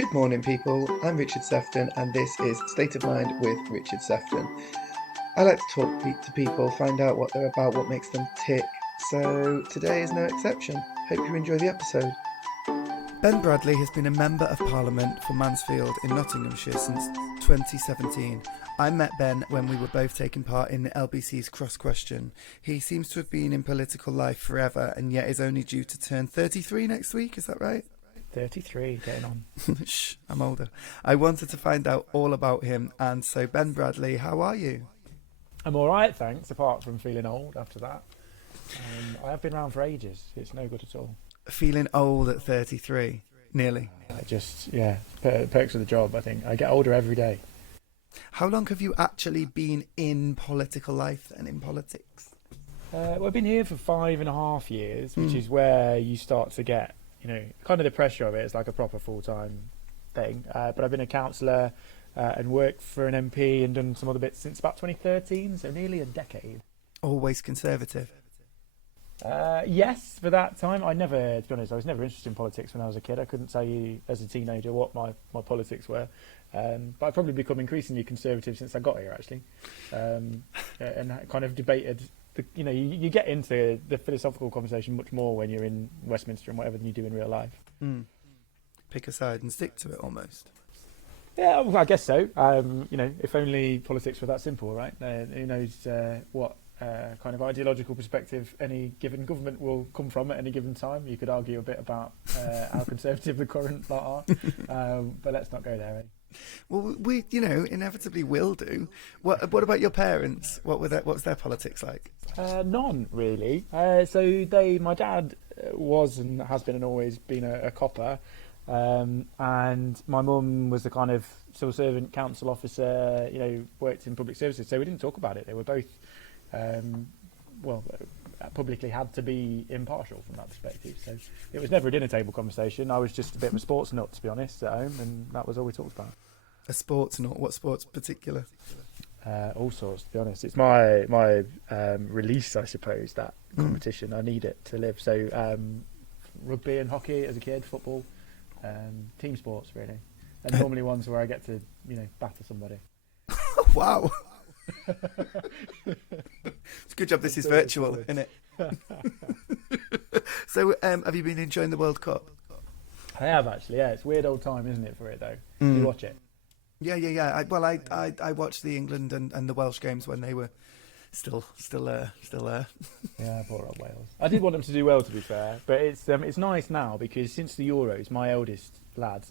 Good morning, people. I'm Richard Sefton, and this is State of Mind with Richard Sefton. I like to talk to people, find out what they're about, what makes them tick. So today is no exception. Hope you enjoy the episode. Ben Bradley has been a Member of Parliament for Mansfield in Nottinghamshire since 2017. I met Ben when we were both taking part in the LBC's Cross Question. He seems to have been in political life forever and yet is only due to turn 33 next week, is that right? 33, getting on. Shh, I'm older. I wanted to find out all about him, and so Ben Bradley, how are you? I'm all right, thanks, apart from feeling old after that. I have been around for ages. It's no good at all. Feeling old at 33, nearly. Perks of the job, I think. I get older every day. How long have you actually been in political life and in politics? Well, I've been here for 5.5 years, which is where you start to get, kind of the pressure of it. It's like a proper full-time thing. But I've been a councillor and worked for an MP and done some other bits since about 2013, so nearly a decade. Always Conservative? Yes, for that time. To be honest, I was never interested in politics when I was a kid. I couldn't tell you as a teenager what my politics were. But I've probably become increasingly conservative since I got here, actually. And kind of debated, you get into the philosophical conversation much more when you're in Westminster and whatever than you do in real life. Pick a side and stick to it, almost. Yeah, well, I guess so. If only politics were that simple, right? Who knows what kind of ideological perspective any given government will come from at any given time. You could argue a bit about how conservative the current lot are, but let's not go there. Eh? Well, we, inevitably will do. What about your parents? What was their politics like? None, really. My dad was and has been and always been a copper, and my mum was the kind of civil servant, council officer, worked in public services. So we didn't talk about it. They were both, publicly had to be impartial from that perspective. So it was never a dinner table conversation. I was just a bit of a sports nut, to be honest, at home, and that was all we talked about. A sports nut? What sports particular? All sorts, to be honest. It's my release, I suppose, that competition. I need it to live. So rugby and hockey as a kid, football, team sports, really. And normally ones where I get to, batter somebody. Wow. It's a good job this is virtual, isn't it? So, have you been enjoying the World Cup? I have, actually, yeah. It's a weird old time, isn't it, for it, though? You watch it? Yeah. I watched the England and the Welsh games when they were still there. Yeah, poor old Wales. I did want them to do well, to be fair, but it's nice now because since the Euros, my eldest lad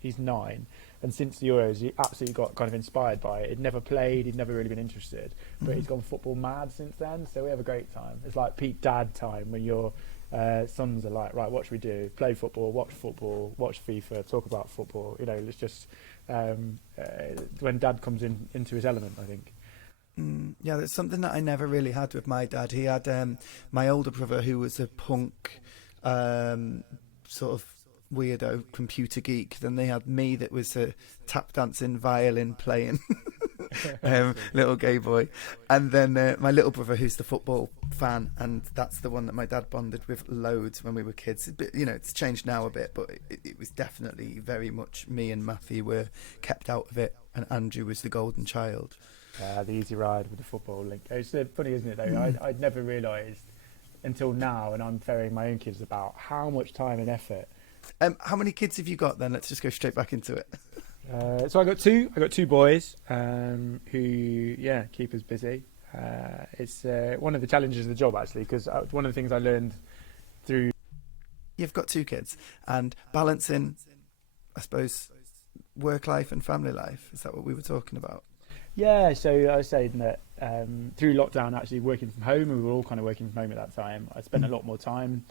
he's 9, and since the Euros, he absolutely got kind of inspired by it. He'd never played, he'd never really been interested, but he's gone football mad since then. So we have a great time. It's like peak dad time when your sons are like, right, what should we do? Play football, watch FIFA, talk about football. It's just when dad comes into his element, I think. Yeah, that's something that I never really had with my dad. He had my older brother who was a punk sort of weirdo computer geek. Then they had me that was a tap dancing, violin playing little gay boy. And then my little brother who's the football fan, and that's the one that my dad bonded with loads when we were kids. But, it's changed now a bit, but it was definitely very much me and Matthew were kept out of it, and Andrew was the golden child. The easy ride with the football link. It's funny, isn't it, though? I'd never realised until now, and I'm ferrying my own kids about how much time and effort. How many kids have you got then? Let's just go straight back into it. So I got two boys who keep us busy. It's one of the challenges of the job, actually, because one of the things I learned through... You've got 2 kids, and balancing, I suppose, work life and family life. Is that what we were talking about? Yeah, so I was saying that through lockdown, actually working from home, and we were all kind of working from home at that time, I spent a lot more time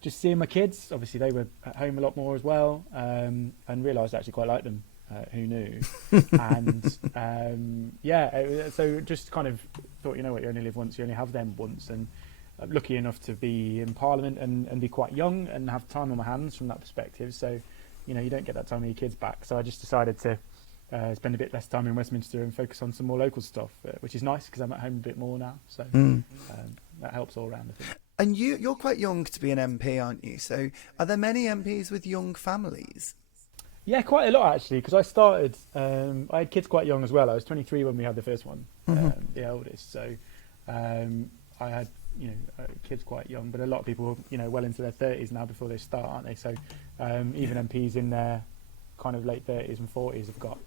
just seeing my kids. Obviously, they were at home a lot more as well, and realised I actually quite liked them. Who knew? And so just kind of thought, you only live once, you only have them once, and I'm lucky enough to be in Parliament and be quite young and have time on my hands from that perspective. So, you don't get that time with your kids back. So I just decided to spend a bit less time in Westminster and focus on some more local stuff, which is nice because I'm at home a bit more now. So that helps all around, I think. And you're quite young to be an MP, aren't you? So are there many MPs with young families? Yeah, quite a lot actually, because I started. I had kids quite young as well. I was 23 when we had the first one, the eldest. So I had kids quite young, but a lot of people well into their 30s now before they start, aren't they? So even MPs in their kind of late 30s and 40s have got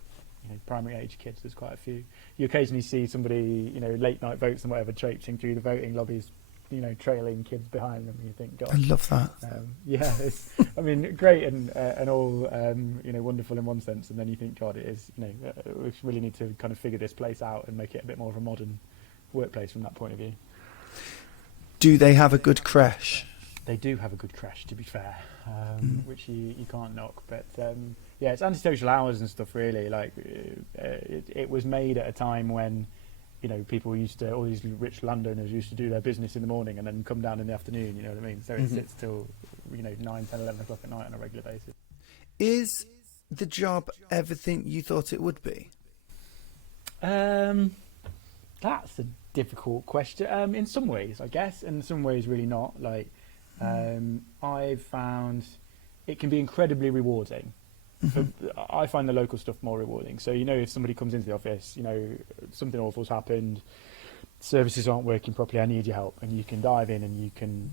primary age kids. There's quite a few. You occasionally see somebody late night votes and whatever traipsing through the voting lobbies, trailing kids behind them. You think, God, I love that. yeah, it's, I mean, great and all, wonderful in one sense. And then you think, God, it is, we really need to kind of figure this place out and make it a bit more of a modern workplace from that point of view. Do they have a good creche? They do have a good creche, to be fair, which you can't knock. But yeah, it's antisocial hours and stuff. Really, like it was made at a time when people used to, all these rich landowners used to do their business in the morning and then come down in the afternoon. You know what I mean? So it sits till 9, 10, 11 o'clock at night on a regular basis. Is the job everything you thought it would be? That's a difficult question. In some ways, I guess, and in some ways, really not. Like, I've found it can be incredibly rewarding. I find the local stuff more rewarding. So, if somebody comes into the office, something awful's happened, services aren't working properly, I need your help, and you can dive in and you can,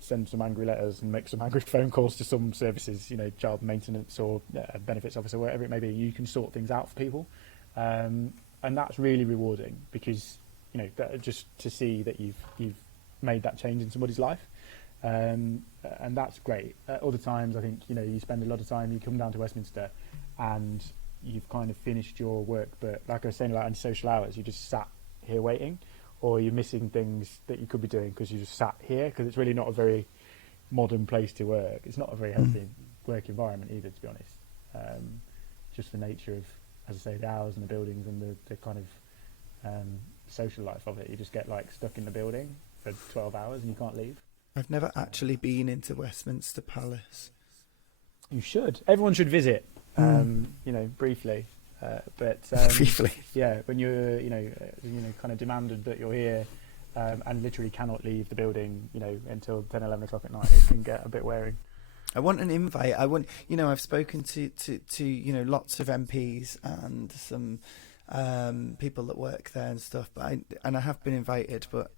send some angry letters and make some angry phone calls to some services, child maintenance or benefits officer, wherever it may be. You can sort things out for people. And that's really rewarding because just to see that you've made that change in somebody's life, and that's great. Other times, I think you spend a lot of time. You come down to Westminster, and you've kind of finished your work, but like I was saying about antisocial hours, you just sat here waiting, or you're missing things that you could be doing because you just sat here. Because it's really not a very modern place to work. It's not a very healthy work environment either, to be honest. Just the nature of, as I say, the hours and the buildings and the kind of social life of it. You just get stuck in the building for 12 hours and you can't leave. I've never actually been into Westminster Palace. You should. Everyone should visit, briefly. But briefly. Yeah, when you're, kind of demanded that you're here and literally cannot leave the building, until 10, 11 o'clock at night, it can get a bit wearing. I want an invite. I've spoken to lots of MPs and some people that work there and stuff. But I have been invited, but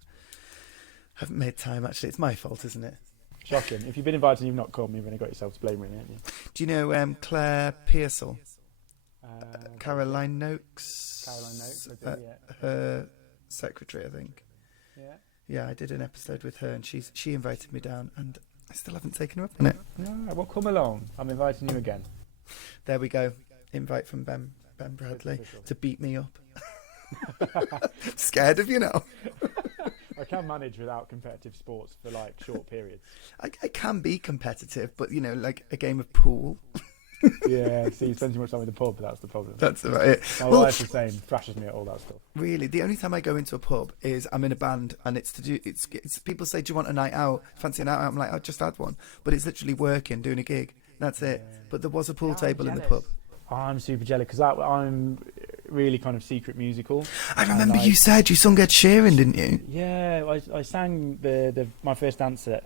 I haven't made time. Actually, it's my fault, isn't it? Shocking. If you've been invited and you've not come, you've only got yourself to blame, really, haven't you? Do you know Claire Pearsall? Caroline Noakes. Caroline Noakes, I do, yeah. Her secretary, I think. Yeah. Yeah, I did an episode with her, and she invited me down, and I still haven't taken her up on it. No, well, come along. I'm inviting you again. There we go. Invite from Ben Bradley to beat me up. Scared of you now. I can manage without competitive sports for short periods. I can be competitive, but like a game of pool. Yeah, see, you spend too much time in the pub, that's the problem. That's about it. My wife's the same, thrashes me at all that stuff. Really, the only time I go into a pub is I'm in a band, and it's people say, do you want a night out? Fancy a night out? I'm like, I just had one, but it's literally working, doing a gig. That's it. But there was a pool table in the pub. I'm super jealous because I'm really kind of secret musical. I remember you said you sung Ed Sheeran, didn't you? Yeah, I sang our first dance at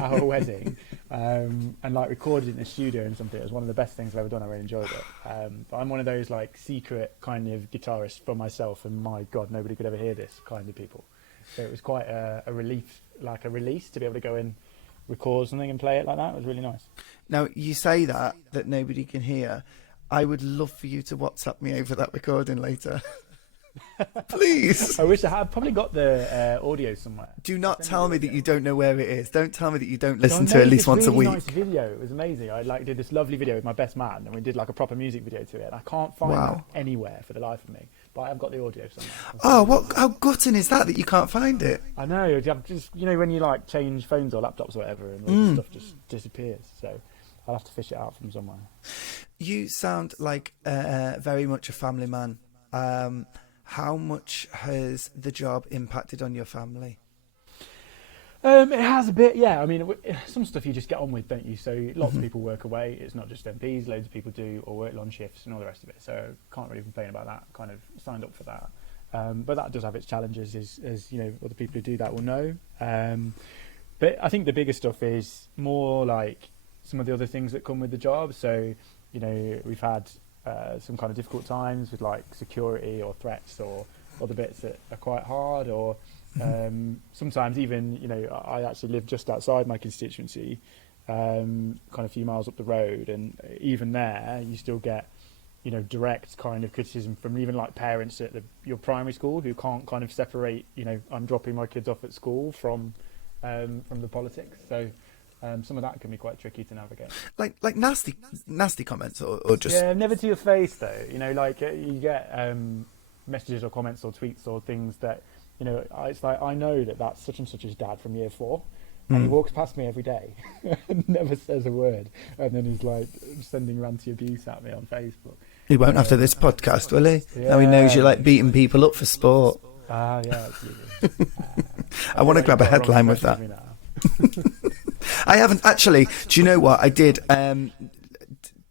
our wedding, and recorded it in a studio and something. It was one of the best things I've ever done. I really enjoyed it. But I'm one of those secret kind of guitarists for myself, and my God, nobody could ever hear this kind of people. So it was quite a relief, a release to be able to go in, record something and play it like that. It was really nice. Now, you say that nobody can hear. I would love for you to WhatsApp me over that recording later. Please. I wish I had. Probably got the audio somewhere. Do not tell me that you don't know where it is. Don't tell me that you don't listen to it at least once a week. Nice video. It was amazing. I did this lovely video with my best man, and we did a proper music video to it. And I can't find that anywhere for the life of me. But I've got the audio somewhere. How gutting is that you can't find it? I know. Just when you change phones or laptops or whatever, and all the stuff just disappears. So I'll have to fish it out from somewhere. You sound like very much a family man. How much has the job impacted on your family? It has a bit, yeah. I mean, some stuff you just get on with, don't you? So lots of people work away. It's not just MPs. Loads of people do or work long shifts and all the rest of it. So can't really complain about that. Kind of signed up for that. But that does have its challenges, as other people who do that will know. But I think the bigger stuff is more some of the other things that come with the job. So, you know, we've had some kind of difficult times with like security or threats or other bits that are quite hard, or sometimes even, you know, I actually live just outside my constituency, kind of a few miles up the road, and even there you still get, you know, direct kind of criticism from even like parents at your primary school who can't kind of separate, you know, I'm dropping my kids off at school from the politics. So some of that can be quite tricky to navigate. Like nasty comments, or just Yeah, never to your face though. You know, like you get messages or comments or tweets or things that, you know, it's like, I know that that's such and such's dad from year 4. And he walks past me every day and never says a word. And then he's like sending ranty abuse at me on Facebook. he won't after this podcast, will he? Now he knows you like beating people up for sport. Yeah, absolutely. I want to grab a headline with that. I haven't actually. Do you know what I did?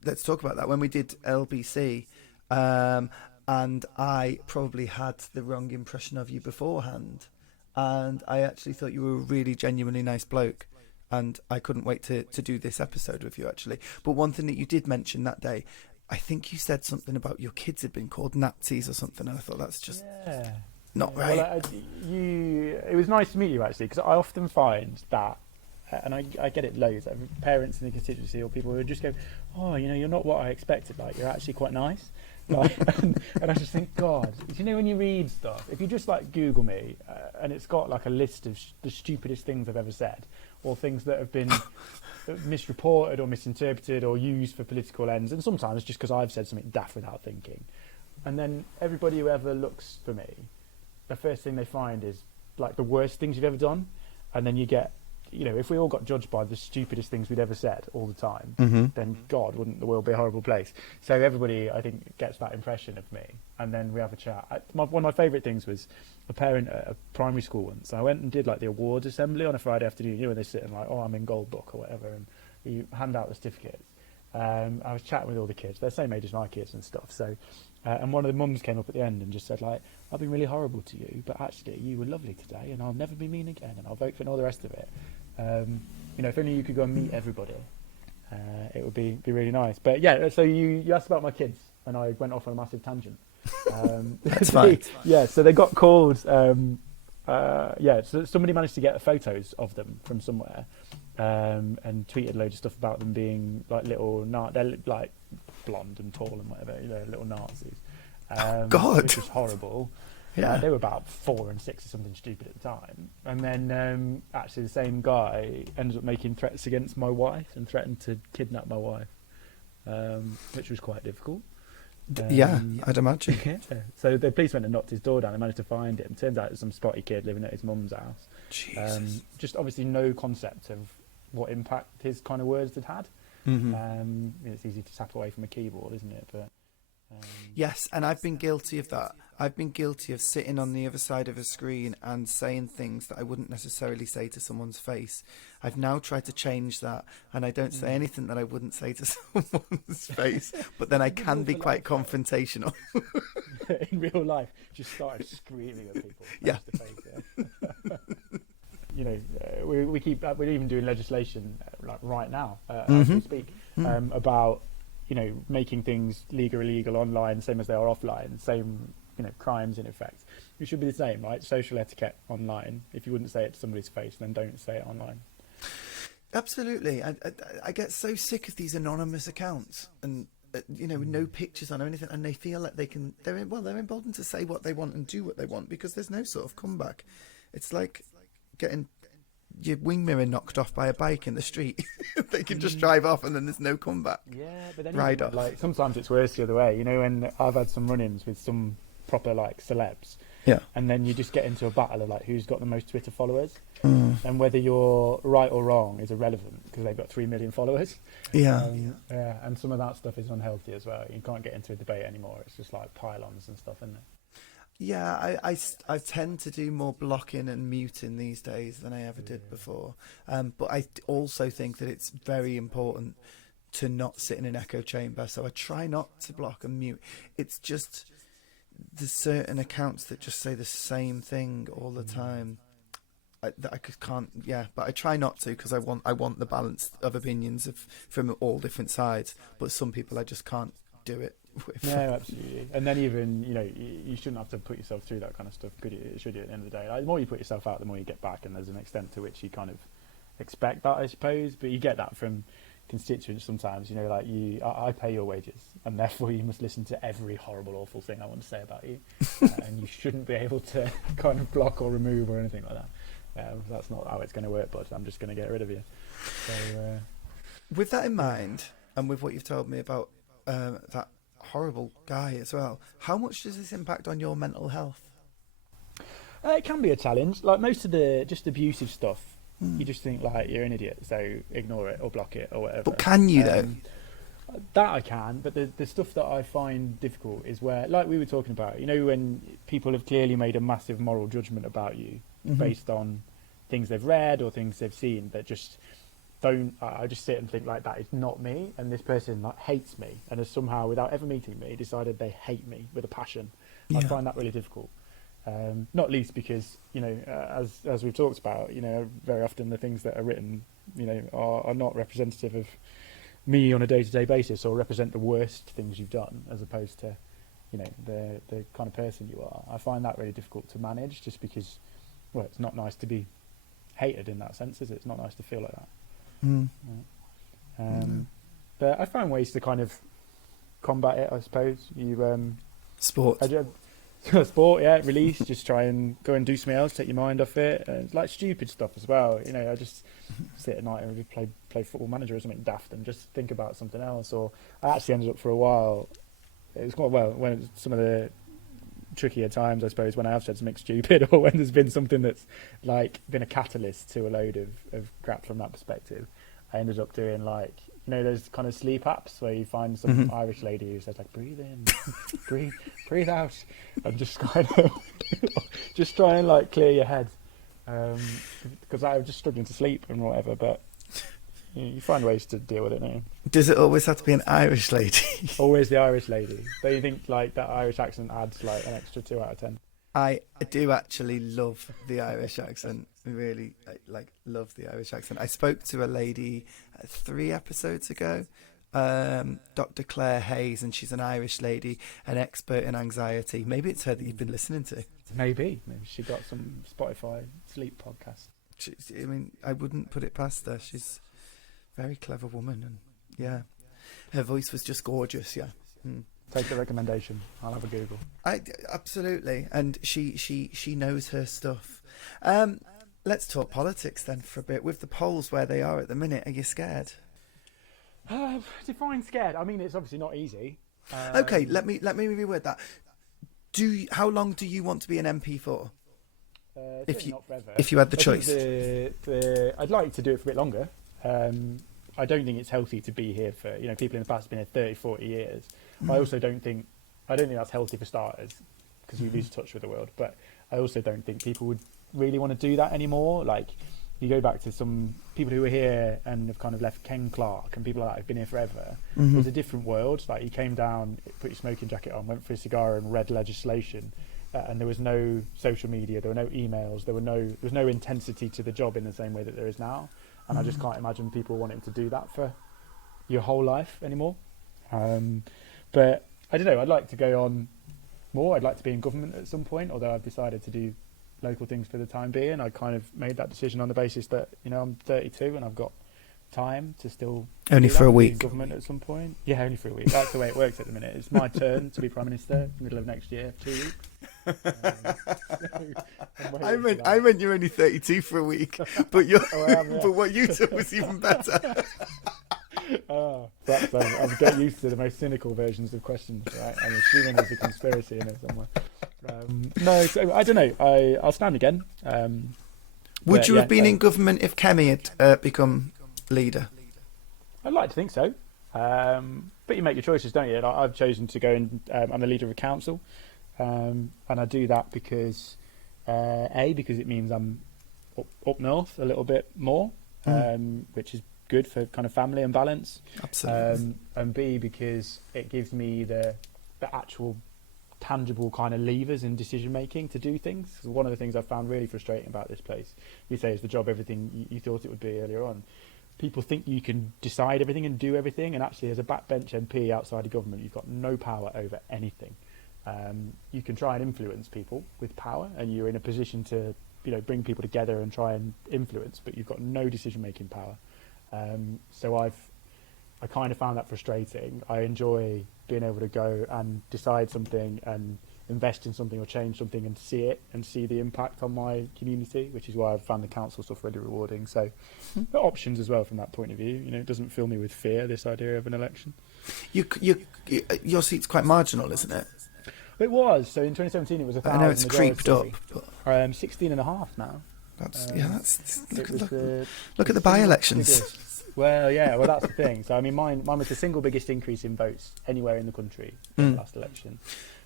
Let's talk about that. When we did LBC, and I probably had the wrong impression of you beforehand, and I actually thought you were a really genuinely nice bloke, and I couldn't wait to do this episode with you, actually. But one thing that you did mention that day, I think you said something about your kids had been called Nazis or something, and I thought that's just not right. Well, it was nice to meet you, actually, because I often find that, and I get it loads, parents in the constituency or people who just go, oh, you know, you're not what I expected, like, you're actually quite nice. Like, and I just think, God, you know, when you read stuff, if you just like Google me and it's got like a list of the stupidest things I've ever said, or things that have been misreported or misinterpreted or used for political ends, and sometimes just because I've said something daft without thinking, and then everybody who ever looks for me, the first thing they find is like the worst things you've ever done, and then you get, you know, if we all got judged by the stupidest things we'd ever said all the time, then God, wouldn't the world be a horrible place? So everybody, I think, gets that impression of me, and then we have a chat. One of my favourite things was a parent at a primary school once. I went and did like the awards assembly on a Friday afternoon, you know, when they sit and like, oh, I'm in Gold Book or whatever, and you hand out the certificates. I was chatting with all the kids. They're the same age as my kids and stuff. So, and one of the mums came up at the end and just said, like, I've been really horrible to you, but actually you were lovely today, and I'll never be mean again, and I'll vote for and all the rest of it. You know, if only you could go and meet everybody, it would be really nice. But yeah, so you asked about my kids, and I went off on a massive tangent. That's fine. Yeah, so they got called. So somebody managed to get photos of them from somewhere, and tweeted loads of stuff about them being like they're like blonde and tall and whatever, you know, little Nazis. God, which was horrible. Yeah, they were about 4 and 6 or something stupid at the time. And then actually the same guy ended up making threats against my wife and threatened to kidnap my wife, which was quite difficult. Yeah, I'd imagine. Yeah. So the police went and knocked his door down and managed to find him. Turns out it was some spotty kid living at his mum's house. Jesus. Just obviously no concept of what impact his kind of words had had. It's easy to tap away from a keyboard, isn't it? But yes, and I've been guilty of that. I've been guilty of sitting on the other side of a screen and saying things that I wouldn't necessarily say to someone's face. I've now tried to change that, and I don't say anything that I wouldn't say to someone's face, but then I can be quite confrontational. In real life, just started screaming at people. Yeah. Face to face, yeah. You know, we're even doing legislation like right now as we speak about, you know, making things legal or illegal online, same as they are offline, same, you know, crimes in effect. It should be the same, right? Social etiquette online. If you wouldn't say it to somebody's face, then don't say it online. Absolutely. I get so sick of these anonymous accounts and, you know, no pictures on or anything, and they feel like they're emboldened to say what they want and do what they want because there's no sort of comeback. It's like getting your wing mirror knocked off by a bike in the street. They can just drive off and then there's no comeback. Yeah, but then Ride off. Like sometimes it's worse the other way. You know, when I've had some run-ins with some proper like celebs, yeah, and then you just get into a battle of like who's got the most Twitter followers, and whether you're right or wrong is irrelevant because they've got 3 million followers. Yeah, and some of that stuff is unhealthy as well. You can't get into a debate anymore. It's just like pylons and stuff, isn't it? Yeah, I tend to do more blocking and muting these days than I ever did before. But I also think that it's very important to not sit in an echo chamber. So I try not to block and mute. It's just there's certain accounts that just say the same thing all the time. that I can't. Yeah, but I try not to because I want the balance of opinions from all different sides. But some people I just can't do it with. No, absolutely. And then even, you shouldn't have to put yourself through that kind of stuff, should you, at the end of the day? Like, the more you put yourself out, the more you get back, and there's an extent to which you kind of expect that, I suppose. But you get that from constituents sometimes, like I pay your wages, and therefore you must listen to every horrible, awful thing I want to say about you. And you shouldn't be able to kind of block or remove or anything like that. That's not how it's going to work, but I'm just going to get rid of you. So, with that in mind, and with what you've told me about that horrible guy as well, how much does this impact on your mental health? It can be a challenge. Like most of the just abusive stuff, you just think like you're an idiot, so ignore it or block it or whatever. But can you though? That I can, but the stuff that I find difficult is where, like we were talking about, when people have clearly made a massive moral judgment about you based on things they've read or things they've seen that just don't. I just sit and think like that is not me, and this person like hates me and has somehow, without ever meeting me, decided they hate me with a passion. I find that really difficult. Not least because, as we've talked about, very often the things that are written, are not representative of me on a day-to-day basis, or represent the worst things you've done, as opposed to, the kind of person you are. I find that really difficult to manage, just because, well, it's not nice to be hated in that sense, is it? It's not nice to feel like that. But I find ways to kind of combat it, I suppose. Sport. Sport, yeah, release, just try and go and do something else, take your mind off it. And it's like stupid stuff as well. I just sit at night and play Football Manager or something daft and just think about something else. Or I actually ended up for a while, it was quite when some of the trickier times, I suppose, when I have said something stupid, or when there's been something that's like been a catalyst to a load of crap from that perspective, I ended up doing like, those kind of sleep apps where you find some Irish lady who says like, breathe in, breathe out, and just kind of just try and like clear your head, because I was just struggling to sleep and whatever. But you find ways to deal with it, don't you? Does it always have to be an Irish lady? Always the Irish lady. Don't you think like that Irish accent adds like an extra 2 out of 10? I do actually love the Irish accent. Really, love the Irish accent. I spoke to a lady 3 episodes ago, Dr. Claire Hayes, and she's an Irish lady, an expert in anxiety. Maybe it's her that you've been listening to. Maybe she got some Spotify sleep podcast. I wouldn't put it past her. She's a very clever woman, and yeah, her voice was just gorgeous. Yeah. Take the recommendation. I'll have a Google. Absolutely, and she knows her stuff. Let's talk politics then for a bit. With the polls where they are at the minute, are you scared? Define scared. I mean, it's obviously not easy. Okay, let me reword that. How long do you want to be an MP for? Not forever. If you had the choice, I'd like to do it for a bit longer. I don't think it's healthy to be here for, people in the past have been here 30, 40 years. I also don't think that's healthy for starters, because we lose touch with the world. But I also don't think people would really want to do that anymore. Like, you go back to some people who were here and have kind of left, Ken Clark and people like that who've been here forever. It was a different world. Like, you came down, put your smoking jacket on, went for a cigar and read legislation, and there was no social media, there were no emails, there was no intensity to the job in the same way that there is now. And I just can't imagine people wanting to do that for your whole life anymore. But I don't know, I'd like to go on more. I'd like to be in government at some point, although I've decided to do local things for the time being. I kind of made that decision on the basis that, I'm 32 and I've got time to still only for a week in government at some point. Yeah, only for a week. That's the way it works at the minute. It's my turn to be Prime Minister middle of next year, 2 weeks. I meant you're only 32 for a week, but but what you took was even better. Perhaps I'm getting used to the most cynical versions of questions, right? I'm assuming there's a conspiracy in it somewhere. No, so, I don't know. I'll stand again. Would you have been in government if Kemi had become leader? I'd like to think so. But you make your choices, don't you? And I've chosen to go and I'm the leader of a council. And I do that because because it means I'm up north a little bit more, which is good for kind of family and balance. Absolutely. And B, because it gives me the actual tangible kind of levers in decision making to do things. 'Cause one of the things I found really frustrating about this place, you say, is the job everything you thought it would be earlier on. People think you can decide everything and do everything, and actually, as a backbench MP outside of government, you've got no power over anything. You can try and influence people with power, and you're in a position to, bring people together and try and influence, but you've got no decision-making power. So I kind of found that frustrating. I enjoy being able to go and decide something and invest in something or change something and see it and see the impact on my community, which is why I've found the council stuff really rewarding. So the options as well from that point of view. It doesn't fill me with fear, this idea of an election. Your seat's quite marginal, isn't it? It was. So in 2017 it was 1,000. I know it's creeped up. 16.5 now. Look at the by-elections. Well, yeah, that's the thing. So, I mean, mine was the single biggest increase in votes anywhere in the country in the last election.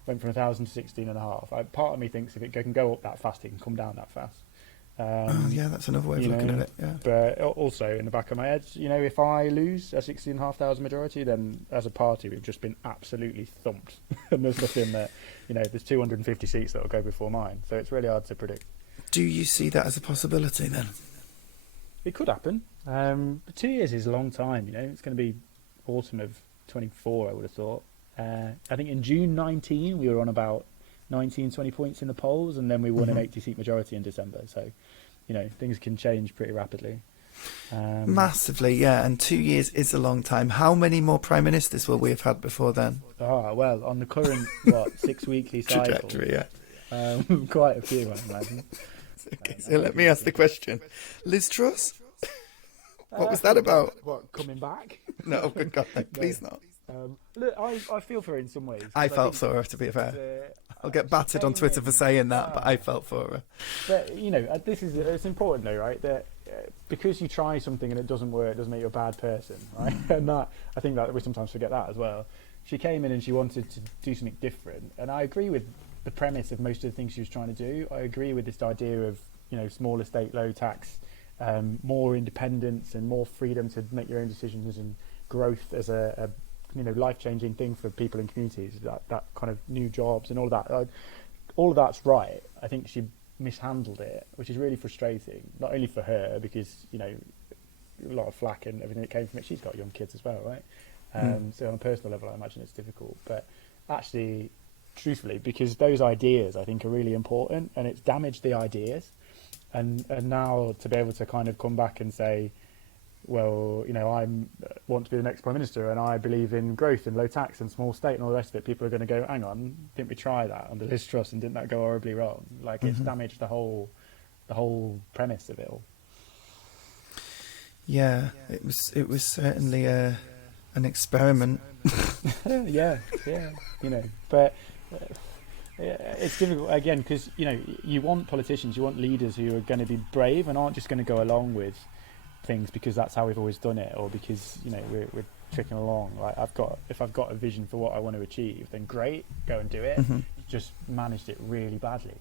Went from 1,000 to 16.5. Part of me thinks if it can go up that fast, it can come down that fast. That's another way of looking at it. Yeah. But also in the back of my head, if I lose a 16,500 majority, then as a party we've just been absolutely thumped, and there's nothing that, there's 250 seats that will go before mine. So it's really hard to predict. Do you see that as a possibility then? It could happen. 2 years is a long time. It's going to be autumn of 24. I would have thought. I think in June 19 we were on about 19, 20 points in the polls, and then we won an 80-seat majority in December. So, things can change pretty rapidly. Massively, yeah. And 2 years is a long time. How many more prime ministers will we have had before then? Well, on the current 6-weekly cycle, trajectory, yeah. Quite a few, I imagine. Okay, so let me ask the question: Liz Truss. What was that about? What, coming back? No, good God, please not. Look, I feel for her in some ways. I felt for her, to be fair. I'll get battered on Twitter for saying that, but I felt for her. But, it's important though, right? That because you try something and it doesn't work, it doesn't make you a bad person, right? And I think that we sometimes forget that as well. She came in and she wanted to do something different. And I agree with the premise of most of the things she was trying to do. I agree with this idea of, smaller state, low tax, more independence and more freedom to make your own decisions, and growth as a life-changing thing for people in communities, that kind of new jobs and all of that. All of that's right. I think she mishandled it, which is really frustrating, not only for her, because, a lot of flack and everything that came from it. She's got young kids as well, right? So on a personal level, I imagine it's difficult. But actually, truthfully, because those ideas, I think, are really important, and it's damaged the ideas. And now to be able to kind of come back and say, well, I want to be the next Prime Minister and I believe in growth and low tax and small state and all the rest of it, people are going to go, hang on, didn't we try that under Liz Truss and didn't that go horribly wrong? Like, it's damaged the whole premise of it all. Yeah, it was certainly an experiment. yeah, but it's difficult again because you want politicians, you want leaders who are going to be brave and aren't just going to go along with things because that's how we've always done it, or because we're tricking along. Like, if I've got a vision for what I want to achieve, then great, go and do it. Just managed it really badly,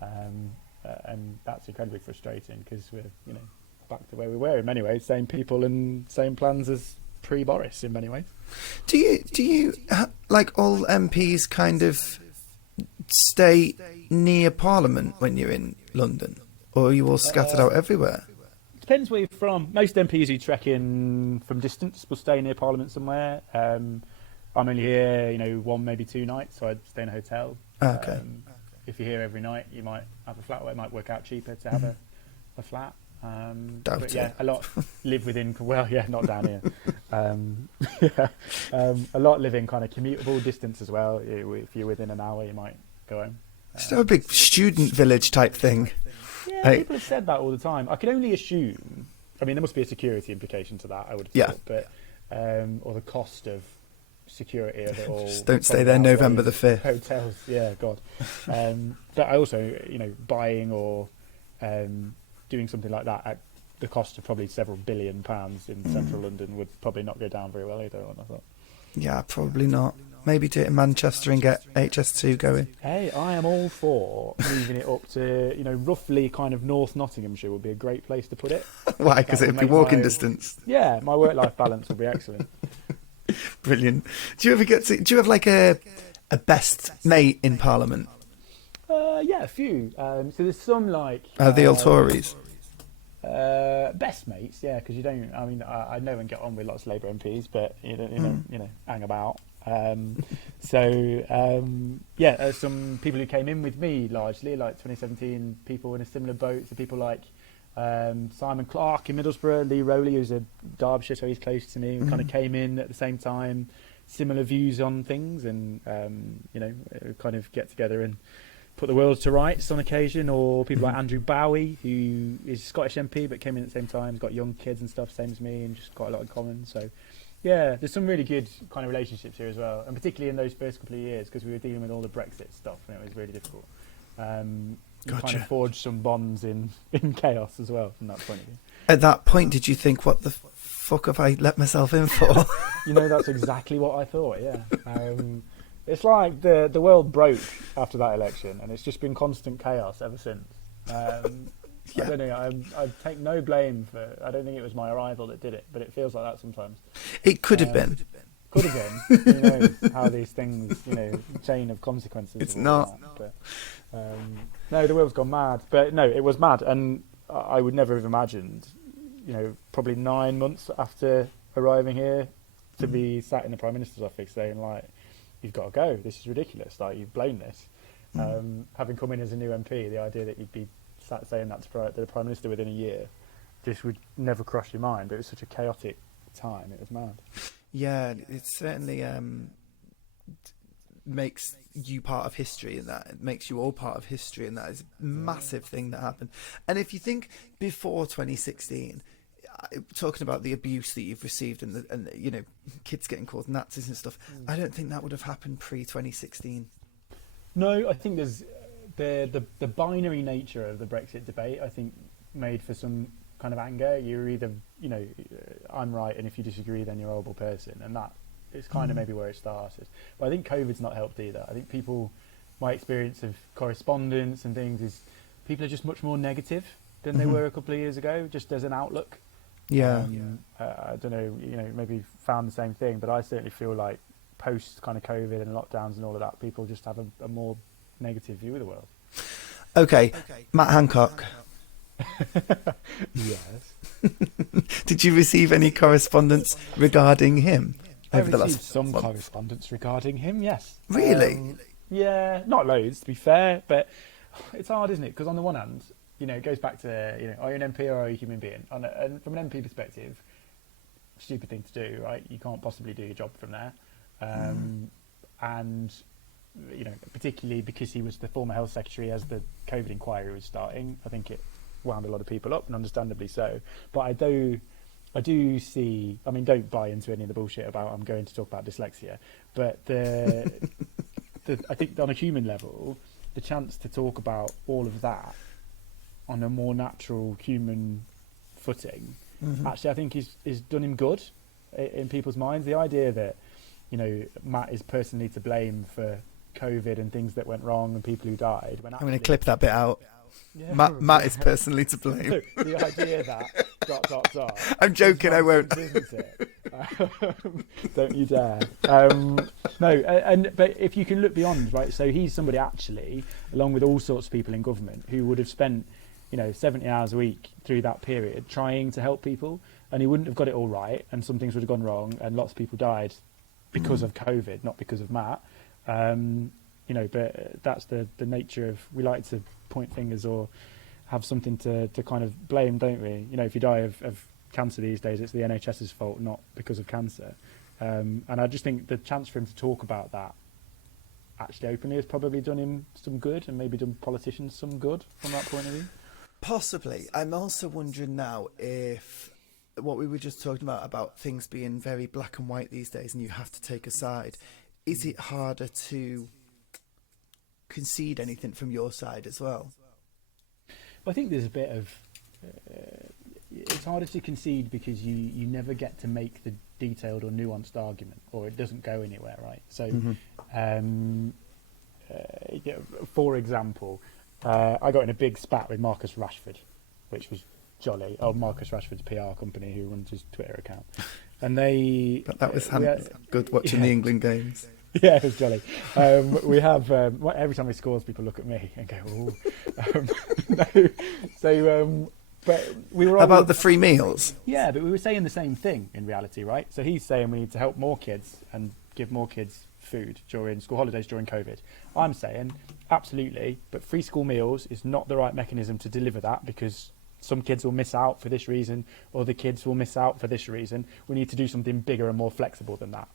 and that's incredibly frustrating because we're back to where we were in many ways, same people and same plans as pre-Boris in many ways. Do you like all MPs kind of stay near Parliament when you're in London, or are you all scattered out everywhere? Depends where you're from. Most MPs who trek in from distance will stay near Parliament somewhere. I'm only here, 1, maybe 2 nights, so I'd stay in a hotel. Okay. If you're here every night, you might have a flat, or it might work out cheaper to have a flat. But yeah, a lot live within. Well, yeah, not down here. A lot live in kind of commutable distance as well. If you're within an hour, you might go home. It's a big student village type thing. Yeah, people have said that all the time. I can only assume. I mean, there must be a security implication to that, I would have thought. But or the cost of security of it all. Just don't stay there November the 5th. Hotels, yeah, God. But I also, buying or doing something like that at the cost of probably several £billion in central London would probably not go down very well either, I thought. Yeah, probably not. Maybe do it in Manchester and get HS2 going. Hey, I am all for moving it up to, roughly kind of North Nottinghamshire would be a great place to put it. Why? Because it would be walking distance. Yeah, my work-life balance would be excellent. Brilliant. Do you have like a a best mate in Parliament? Yeah, a few. So there's some like The old Tories. best mates, yeah, because you don't. I mean, I know and get on with lots of Labour MPs, but you know, hang about. Yeah, some people who came in with me largely, like 2017, people in a similar boat. So people like Simon Clark in Middlesbrough, Lee Rowley, who's a Derbyshire, so he's close to me. We kind of came in at the same time, similar views on things, and kind of get together and put the world to rights on occasion. Or people like Andrew Bowie, who is a Scottish MP but came in at the same time, he's got young kids and stuff, same as me, and just got a lot in common. So yeah, there's some really good kind of relationships here as well, and particularly in those first couple of years, because we were dealing with all the Brexit stuff and it was really difficult. You kind of forged some bonds in chaos as well from that point of view. At that point, did you think, what the fuck have I let myself in for? That's exactly what I thought, yeah. It's like the world broke after that election, and it's just been constant chaos ever since. Yeah. I don't know. I take no blame for. I don't think it was my arrival that did it, but it feels like that sometimes. It could have been. Could have been. Who knows how these things, chain of consequences. It's not. But, no, the world's gone mad. But no, it was mad, and I would never have imagined, probably 9 months after arriving here, to be sat in the Prime Minister's office saying, like, you've got to go. This is ridiculous. Like, you've blown this. Having come in as a new MP, the idea that you'd be sat saying that to the Prime Minister within a year just would never cross your mind. It was such a chaotic time. It was mad. Yeah, it certainly makes you part of history, and that it makes you all part of history, and that is a massive thing that happened. And if you think before 2016, talking about the abuse that you've received and kids getting called Nazis and stuff, I don't think that would have happened pre-2016. No, I think there's the binary nature of the Brexit debate, I think, made for some kind of anger. You're either, I'm right, and if you disagree, then you're a horrible person, and that is kind of maybe where it started. But I think COVID's not helped either. I think my experience of correspondence and things is people are just much more negative than they were a couple of years ago, just as an outlook. Yeah. I don't know, maybe found the same thing, but I certainly feel like post kind of COVID and lockdowns and all of that, people just have a more negative view of the world. Okay. Matt Hancock. Yes. Did you receive any correspondence regarding him over the last received some month? correspondence regarding him, yes. Really? Yeah, not loads, to be fair, but it's hard, isn't it? Because on the one hand, it goes back to, are you an MP or are you a human being? And from an MP perspective, stupid thing to do, right? You can't possibly do your job from there. And, particularly because he was the former health secretary as the COVID inquiry was starting, I think it wound a lot of people up, and understandably so. But I do see, don't buy into any of the bullshit about I'm going to talk about dyslexia, but I think on a human level, the chance to talk about all of that on a more natural human footing, actually I think is done him good in people's minds. The idea that, Matt is personally to blame for COVID and things that went wrong and people who died. When I'm going to clip that bit out. Yeah, Matt is personally to blame. the idea that ... I'm joking, I won't. Isn't it? Don't you dare. But if you can look beyond, right? So he's somebody actually, along with all sorts of people in government, who would have spent 70 hours a week through that period trying to help people, and he wouldn't have got it all right, and some things would have gone wrong, and lots of people died because of COVID, not because of Matt. But that's the nature of, we like to point fingers or have something to kind of blame, don't we? If you die of cancer these days, it's the NHS's fault, not because of cancer. And I just think the chance for him to talk about that actually openly has probably done him some good, and maybe done politicians some good from that point of view. Possibly. I'm also wondering now if what we were just talking about things being very black and white these days, and you have to take a side, is it harder to concede anything from your side as well? I think there's a bit of it's harder to concede because you never get to make the detailed or nuanced argument, or it doesn't go anywhere, right? So for example, I got in a big spat with Marcus Rashford, which was jolly. Marcus Rashford's PR company, who runs his Twitter account, and they. But that was good watching the England games. Yeah, it was jolly. We have every time he scores, people look at me and go, "Oh." No. So, but we were About the free meals. yeah, but we were saying the same thing in reality, right? So he's saying we need to help more kids and give more kids food during school holidays during COVID. I'm saying absolutely, but free school meals is not the right mechanism to deliver that, because some kids will miss out for this reason, or the kids will miss out for this reason. We need to do something bigger and more flexible than that.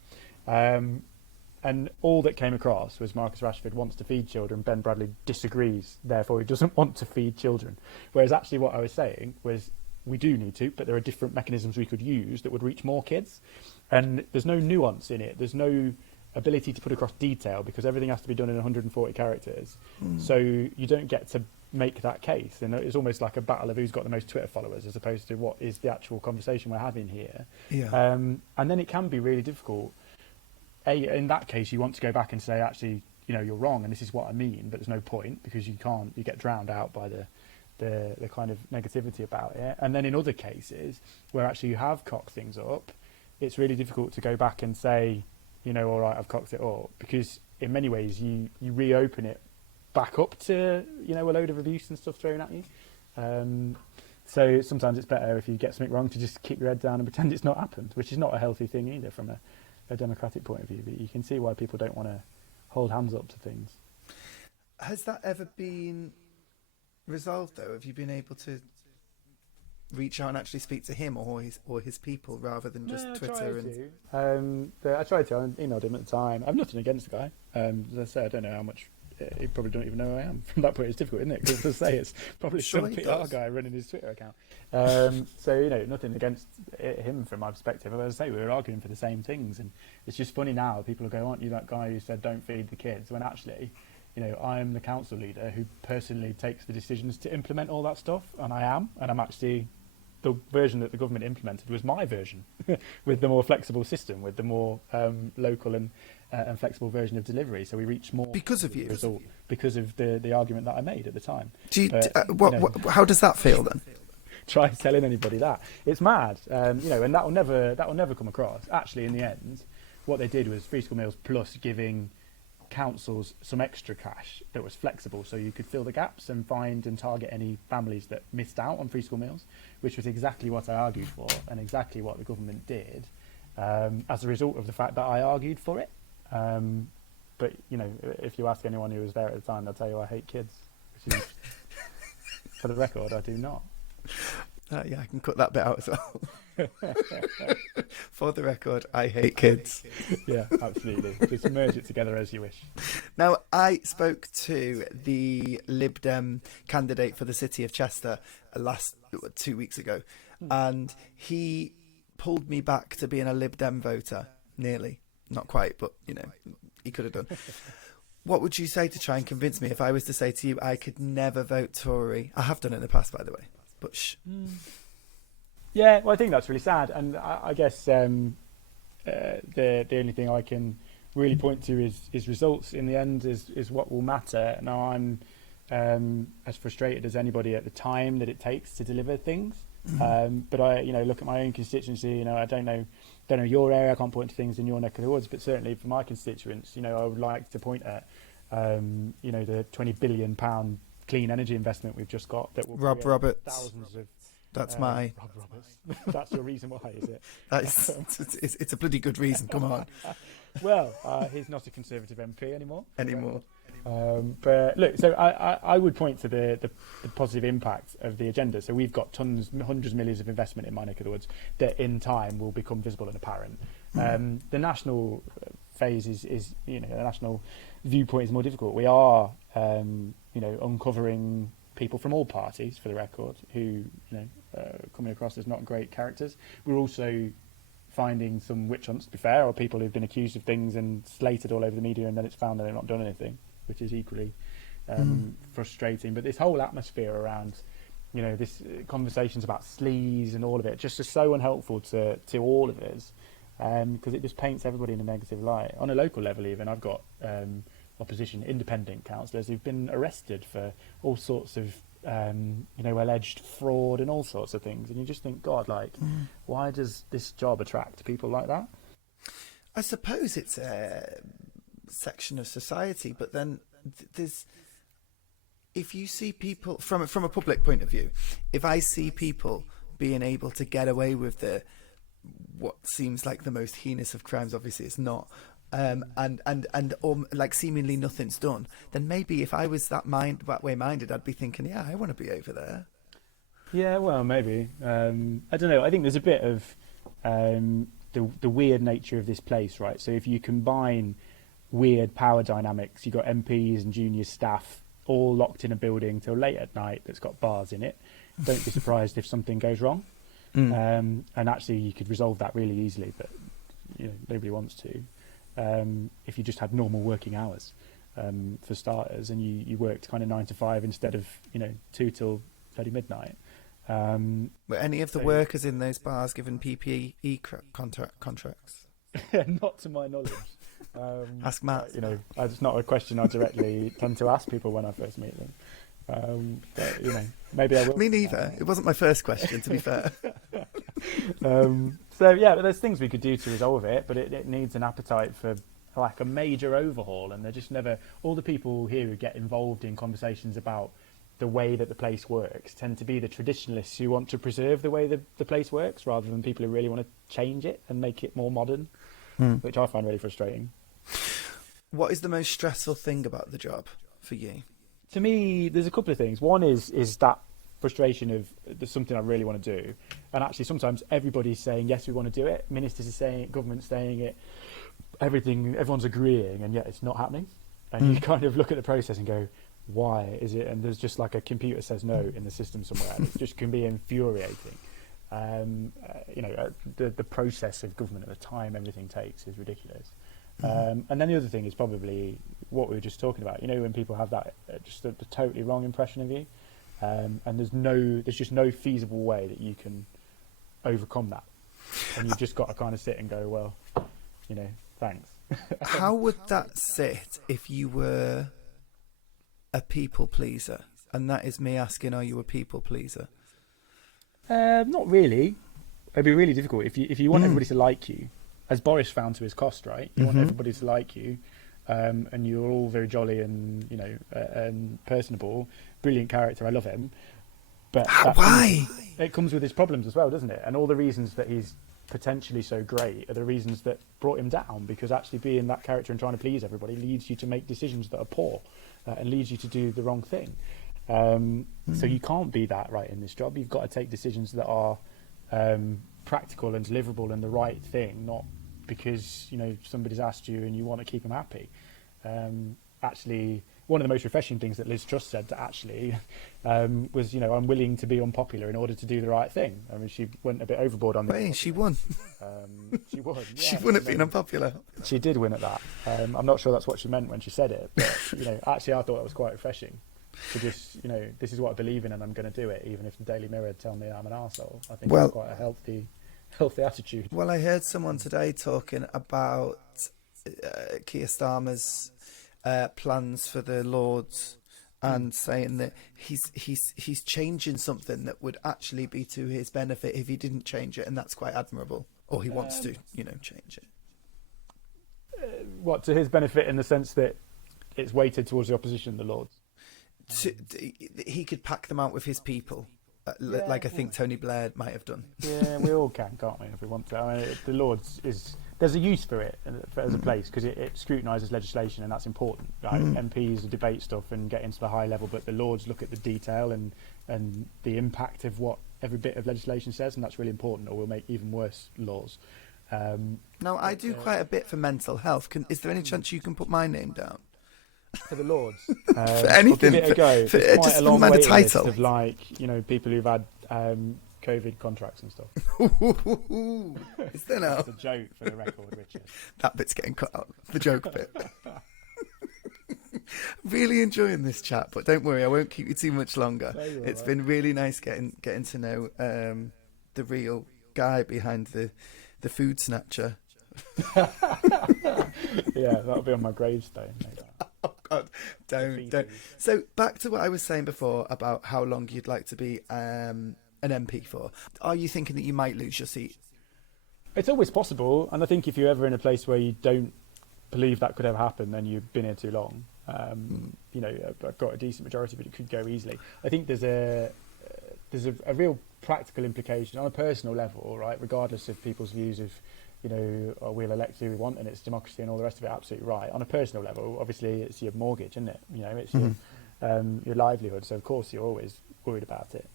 And all that came across was Marcus Rashford wants to feed children, Ben Bradley disagrees, therefore he doesn't want to feed children. Whereas actually what I was saying was we do need to, but there are different mechanisms we could use that would reach more kids. And there's no nuance in it. There's no ability to put across detail, because everything has to be done in 140 characters. So you don't get to make that case. And it's almost like a battle of who's got the most Twitter followers, as opposed to what is the actual conversation we're having here. Yeah. And then it can be really difficult. In that case, you want to go back and say, actually, you're wrong, and this is what I mean, but there's no point, because you get drowned out by the kind of negativity about it. And then in other cases where actually you have cocked things up, it's really difficult to go back and say, all right, I've cocked it up, because in many ways you reopen it back up to, a load of abuse and stuff thrown at you. So sometimes it's better, if you get something wrong, to just keep your head down and pretend it's not happened, which is not a healthy thing either from a democratic point of view. But you can see why people don't want to hold hands up to things. Has that ever been resolved, though? Have you been able to reach out and actually speak to him or his people, rather than just Twitter? I tried to. I emailed him at the time. I have nothing against the guy. As I say, I don't know how much. He probably don't even know who I am. From that point, it's difficult, isn't it? Because, as I say, it's probably some PR guy running his Twitter account. So, nothing against him from my perspective. As I say, we were arguing for the same things, and it's just funny now. People go, "Aren't you that guy who said don't feed the kids?" When actually, I am the council leader who personally takes the decisions to implement all that stuff, and I'm actually. The version that the government implemented was my version, with the more flexible system, with the more local and flexible version of delivery. So we reach more because of you, result, because of the argument that I made at the time. How does that feel then? Try telling anybody that, it's mad, and that will never come across. Actually, in the end, what they did was free school meals plus giving councils some extra cash that was flexible, so you could fill the gaps and find and target any families that missed out on free school meals, which was exactly what I argued for and exactly what the government did, as a result of the fact that I argued for it. But if you ask anyone who was there at the time, they'll tell you I hate kids, which is, for the record, I do not. Yeah, I can cut that bit out as well. For the record, I hate kids. Yeah, absolutely. Just merge it together as you wish. Now, I spoke to the Lib Dem candidate for the city of Chester 2 weeks ago, and he pulled me back to being a Lib Dem voter. Nearly. Not quite, but, he could have done. What would you say to try and convince me if I was to say to you I could never vote Tory? I have done it in the past, by the way. But shh. Yeah, well, I think that's really sad, and I guess the only thing I can really point to is results. In the end, is what will matter. Now, I'm as frustrated as anybody at the time that it takes to deliver things. But I, look at my own constituency. I don't know your area. I can't point to things in your neck of the woods, but certainly for my constituents, I would like to point at, the £20 billion clean energy investment we've just got that will Rob Roberts. Thousands of. That's Rob Roberts. That's your reason why, is it? It's a bloody good reason. Come on. Well, he's not a Conservative MP anymore. But look, so I would point to the positive impact of the agenda. So we've got hundreds of millions of investment in my neck of the woods that in time will become visible and apparent. The national phase is the national viewpoint is more difficult. We are, uncovering people from all parties, for the record, who, coming across as not great characters. We're also finding some witch hunts, to be fair, or people who've been accused of things and slated all over the media, and then it's found that they've not done anything, which is equally frustrating. But this whole atmosphere around, this conversations about sleaze and all of it, just is so unhelpful to all of us, because it just paints everybody in a negative light. On a local level, even, I've got opposition independent councillors who've been arrested for all sorts of alleged fraud and all sorts of things, and you just think, God, why does this job attract people like that? I suppose it's section of society. But then there's, if you see people from a public point of view, if I see people being able to get away with what seems like the most heinous of crimes, obviously it's not, and like seemingly nothing's done, then maybe if I was that way minded, I'd be thinking, yeah, I want to be over there. Yeah, well, maybe. I don't know. I think there's a bit of the weird nature of this place, right? So if you combine weird power dynamics, you've got MPs and junior staff all locked in a building till late at night that's got bars in it. Don't be surprised if something goes wrong. And actually, you could resolve that really easily, but nobody wants to. If you just had normal working hours, for starters, and you worked kind of 9 to 5 instead of 2 till bloody midnight. Were any of the workers in those bars given PPE contracts? Not to my knowledge. Ask Matt. It's not a question I directly tend to ask people when I first meet them. But maybe I will. Me neither. It wasn't my first question, to be fair. So yeah, but there's things we could do to resolve it, but it needs an appetite for like a major overhaul, and they're just never. All the people here who get involved in conversations about the way that the place works tend to be the traditionalists who want to preserve the way the place works, rather than people who really want to change it and make it more modern, which I find really frustrating. What is the most stressful thing about the job for you? To me, there's a couple of things. One is that frustration of there's something I really want to do, and actually sometimes everybody's saying yes, we want to do it. Ministers are saying it, government's saying it, everyone's agreeing, and yet it's not happening. And you kind of look at the process and go, why is it? And there's just like a computer says no in the system somewhere, and it just can be infuriating. The process of government at the time everything takes is ridiculous. And then the other thing is probably what we were just talking about. When people have that just the totally wrong impression of you, and there's just no feasible way that you can overcome that, and you've just got to kind of sit and go, well, thanks. How would that sit if you were a people pleaser? And that is me asking, are you a people pleaser? Not really. It'd be really difficult if you want everybody to like you, as Boris found to his cost, right? You want everybody to like you, and you're all very jolly and and personable, brilliant character. I love him, but why? It comes with his problems as well, doesn't it? And all the reasons that he's potentially so great are the reasons that brought him down, because actually being that character and trying to please everybody leads you to make decisions that are poor, and leads you to do the wrong thing. So you can't be that right in this job. You've got to take decisions that are practical and deliverable and the right thing, not because somebody's asked you and you want to keep them happy. Actually, one of the most refreshing things that Liz Truss said was, I'm willing to be unpopular in order to do the right thing. I mean, she went a bit overboard on that. Wait, she won. She won. Yeah, she won at being unpopular. She did win at that. I'm not sure that's what she meant when she said it, but actually, I thought that was quite refreshing. To just, this is what I believe in, and I'm going to do it, even if the Daily Mirror tell me I'm an arsehole. I think it's quite a healthy attitude. Well, I heard someone today talking about Keir Starmer's plans for the Lords, and saying that he's changing something that would actually be to his benefit if he didn't change it, and that's quite admirable. Or he wants to, change it. What, to his benefit in the sense that it's weighted towards the opposition, the Lords? He could pack them out with his people, like I think Tony Blair might have done. Yeah, we all can't we, if we want to? I mean, the Lords there's a use for it as a place, because it scrutinises legislation, and that's important. Right? MPs debate stuff and get into the high level, but the Lords look at the detail and the impact of what every bit of legislation says, and that's really important, or we'll make even worse laws. Now, I do quite a bit for mental health. Is there any chance you can put my name down? For the Lords, for anything, give it a go. For, quite just a long mind the waiting title list of people who've had COVID contracts and stuff. Is there now? It's a joke for the record, Richard. That bit's getting cut out. The joke bit. Really enjoying this chat, but don't worry, I won't keep you too much longer. It's been really nice getting to know the real guy behind the food snatcher. Yeah, that'll be on my gravestone. Oh God, don't. So back to what I was saying before about how long you'd like to be an MP for. Are you thinking that you might lose your seat? It's always possible, and I think if you're ever in a place where you don't believe that could ever happen, then you've been here too long. You know, I've got a decent majority, but it could go easily. I think there's a real practical implication on a personal level, right? Regardless of people's views of, you know, oh, we'll elect who we want and it's democracy and all the rest of it. Absolutely right. On a personal level, obviously, it's your mortgage, isn't it? You know, it's your livelihood. So of course, you're always worried about it.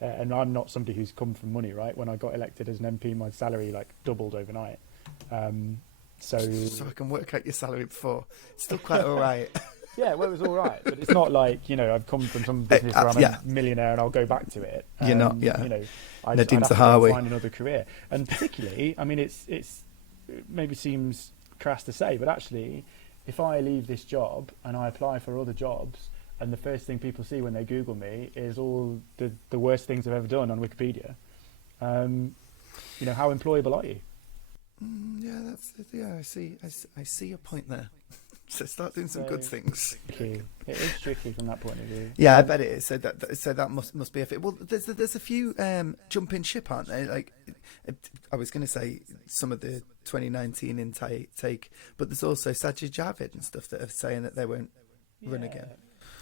And I'm not somebody who's come from money, right? When I got elected as an MP, my salary like doubled overnight. So I can work out your salary before. It's still quite all right. yeah, well, it was all right, but it's not like, you know, I've come from some business where I'm a millionaire and I'll go back to it. You're not, yeah. You know, I'd have to find another career. And particularly, I mean, it maybe seems crass to say, but actually, if I leave this job and I apply for other jobs, and the first thing people see when they Google me is all the worst things I've ever done on Wikipedia, you know, how employable are you? I see your point there. So start doing some good things. It is tricky from that point of view. Yeah, I bet it is. So that must be a fit. Well, there's a few jumping ship, aren't there? Like, I was going to say some of the 2019 intake, but there's also Sajid Javid and stuff that are saying that they won't run again.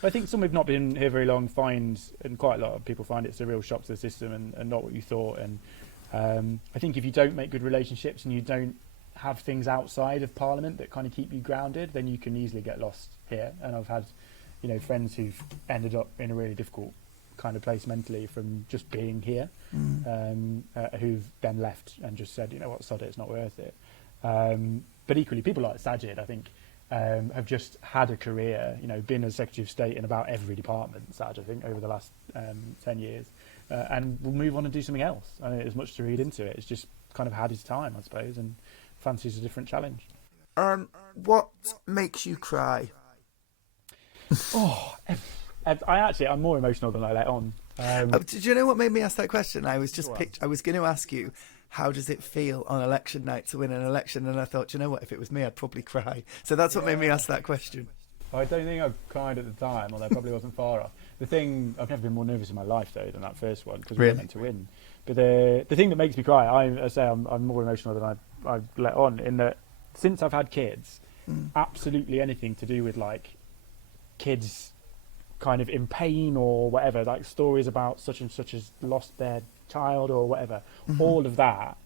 I think some who've not been here very long and quite a lot of people find it's a real shock to the system and not what you thought. And I think if you don't make good relationships and you don't have things outside of Parliament that kind of keep you grounded, then you can easily get lost here. And I've had, you know, friends who've ended up in a really difficult kind of place mentally from just being here, who've then left and just said, you know what, sod it, it's not worth it. But equally, people like Sajid, I think, have just had a career, you know, been as Secretary of State in about every department, Saj, I think, over the last 10 years, and will move on and do something else. I mean, there's much to read into it. It's just kind of had his time, I suppose, and fancies a different challenge. What makes you cry? I'm more emotional than I let on. Did you know what made me ask that question? I was going to ask you, how does it feel on election night to win an election? And I thought, you know what, if it was me, I'd probably cry. So that's what made me ask that question. I don't think I cried at the time, although I probably wasn't far off. The thing, I've never been more nervous in my life, though, than that first one, because we were meant to win. But the thing that makes me cry, I'm more emotional than I've let on, in that since I've had kids, absolutely anything to do with, like, kids kind of in pain or whatever, like stories about such and such has lost their child or whatever, all of that,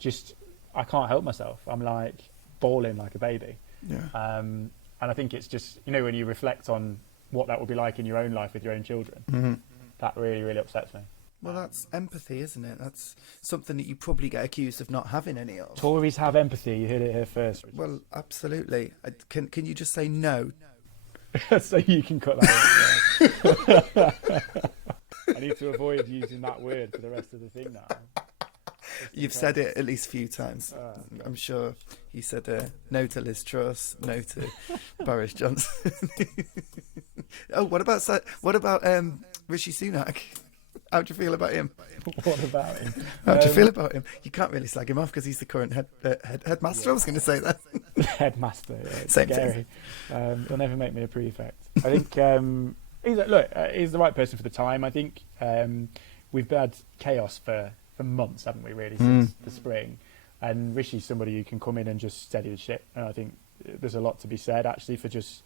just, I can't help myself. I'm like bawling like a baby. And I think it's just, you know, when you reflect on what that would be like in your own life with your own children, that really, really upsets me. Well, that's empathy, isn't it? That's something that you probably get accused of not having any of. Tories have empathy. You heard it here first. Well, absolutely. Can you just say no? So you can cut that out. I need to avoid using that word for the rest of the thing now. You've said it at least a few times. I'm sure you said no to Liz Truss, no to Boris Johnson. Oh, what about Rishi Sunak? How do you feel about him? What about him? How do you feel about him? You can't really slag him off because he's the current headmaster. I was going to say that. Headmaster, yeah, same scary. He'll never make me a prefect. I think he's the right person for the time. I think we've had chaos for months, haven't we? Really, since the spring. And Rishi's somebody who can come in and just steady the ship. And I think there's a lot to be said actually for just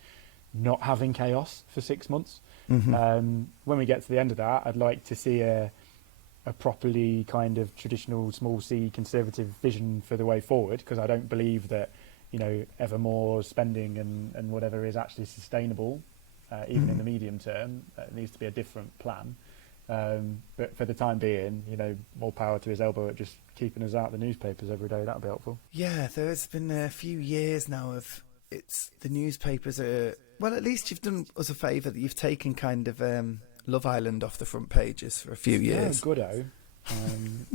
not having chaos for 6 months. When we get to the end of that, I'd like to see a properly kind of traditional small c conservative vision for the way forward, because I don't believe that, you know, ever more spending and whatever is actually sustainable, even in the medium term. It needs to be a different plan. But for the time being, you know, more power to his elbow at just keeping us out of the newspapers every day. That'd be helpful. Yeah, there's been a few years now of the newspapers are, well, at least you've done us a favour that you've taken kind of Love Island off the front pages for a few years. Yeah, good-o.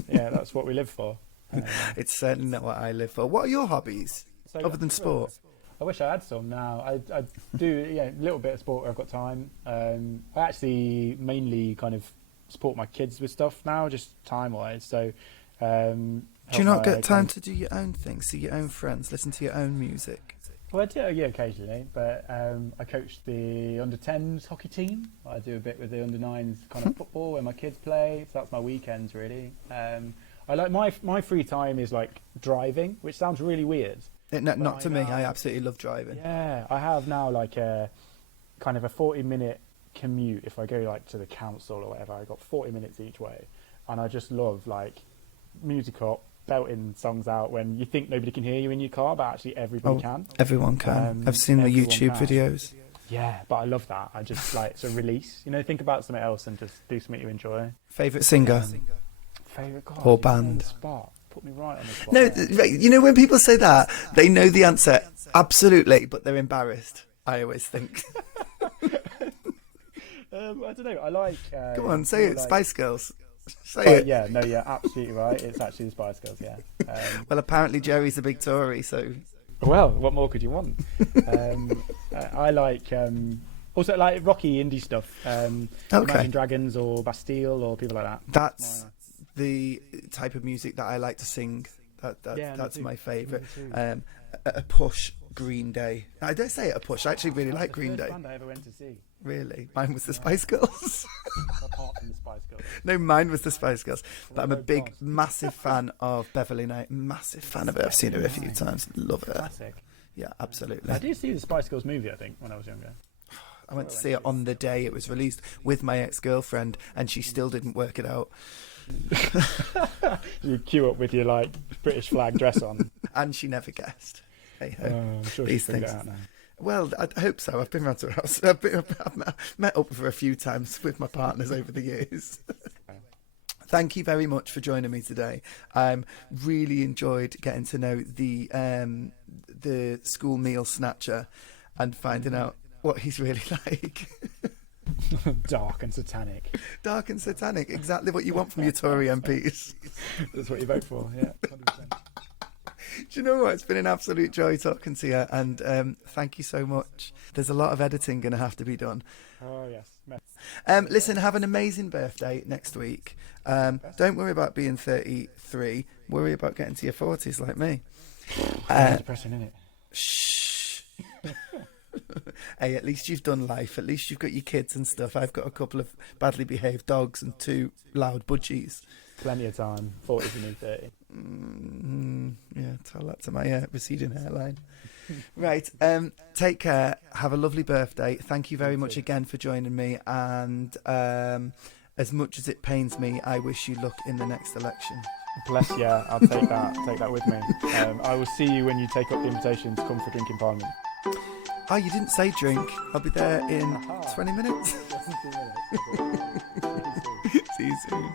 Yeah, that's what we live for. It's certainly not what I live for. What are your hobbies other than sport? I wish I had some now. I do, a little bit of sport where I've got time. I actually mainly kind of support my kids with stuff now, just time-wise. So, do you not get time to do your own things, see your own friends, listen to your own music? Well, I do, yeah, occasionally, but I coach the under-10s hockey team. I do a bit with the under-9s kind of football where my kids play, so that's my weekends, really. I like my free time is like driving, which sounds really weird. Not to me. now- I absolutely love driving. Yeah, I have now like a kind of a 40-minute commute. If I go like to the council or whatever, I got 40 minutes each way, and I just love like music up, belting songs out when you think nobody can hear you in your car, but actually everybody can. Everyone can. I've seen the everyone YouTube can. videos. Yeah, but I love that. I just like it's a release. You know, think about something else and just do something you enjoy. Favorite singer? Favorite God, Or you put me on band. the spot. Put me right on the spot. No, there. you know when people say that, they know the answer absolutely, but they're embarrassed. I always think. I don't know. I like. Come on, say it. like- Spice Girls. Say Oh, it. yeah, no, yeah, absolutely right. It's actually the Spice Girls. Yeah. Well, apparently Jerry's a big Tory, so Well, what more could you want? I like also like rocky indie stuff. Okay. Imagine Dragons or Bastille or people like that. that's the type of music that I like to sing. Yeah, me That's too. my favourite. Me too. A push Green Day. I don't say it a push. I actually really That's like the Green first Day. band I ever went to see, Really, mine was the Spice Girls. apart from the Spice Girls. No, mine was the Spice Girls. But I'm a Although big, Goss. massive fan of Beverly Knight. Massive fan of it. I've seen her a few Nice. times. Love her. Classic. Yeah, absolutely. I did see the Spice Girls movie, I think, when I was younger. I went to see it on the day it was released with my ex-girlfriend, and she still didn't work it out. You queue up with your like British flag dress on. And she never guessed. Hey ho. I'm sure These she's figured it things. out now. Well, I hope so. I've been round to her house. I've met up with her a few times with my partners over the years. Thank you very much for joining me today. Really enjoyed getting to know the school meal snatcher and finding out what he's really like. Dark and satanic. Dark and satanic, exactly what you want from your Tory MPs. That's what you vote for, yeah. 100%. Do you know what? It's been an absolute joy talking to you, and thank you so much. There's a lot of editing going to have to be done. Oh, yes. Listen, have an amazing birthday next week. Don't worry about being 33. Worry about getting to your 40s like me. Depressing, isn't it? Shh. Hey, at least you've done life. At least you've got your kids and stuff. I've got a couple of badly behaved dogs and 2 loud budgies. Plenty of time. 40 to new 30. Yeah, tell that to my receding hairline. Right, take care. Have a lovely birthday. Thank you very much again for joining me. And as much as it pains me, I wish you luck in the next election. Bless you. I'll take that with me. I will see you when you take up the invitation to come for drinking Parliament. Oh, you didn't say drink. I'll be there in 20 minutes. See you soon.